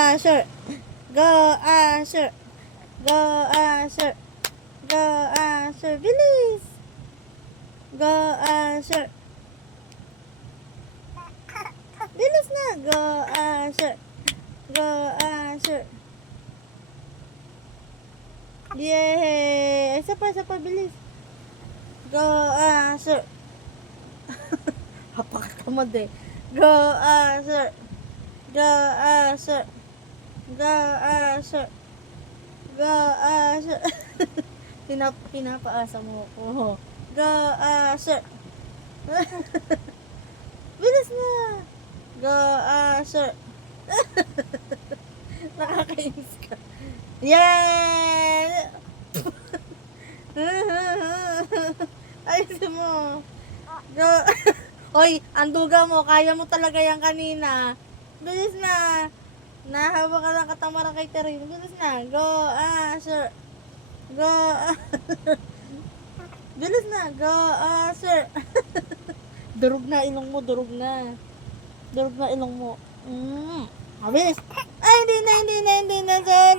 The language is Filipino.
Asher. Go, Asher. Go, Asher. Go, Asher. Bilis. Go, Asher. Bilis na. Go, Asher. Go, Asher. Yay! Isa pa, bilis. Go, Asher. Hapakamad eh. Go, Asher. Go, Asher. Go, Asher. Go, Asher. Pinapaasa mo ko. Go, Asher. Bilis na. Go, Asher. Nakakainis ka. Yan! Ayusin mo. Go. Oy, anduga mo. Kaya mo talaga yan kanina. Bilis na. Nahawa ka ng katamaran kay Terry. Bilis na. Go, Asher. Go, bilis na. Go, Asher. Durog na ilong mo. Durog na ilong mo. Bilis. Ay, hindi na. Sorry.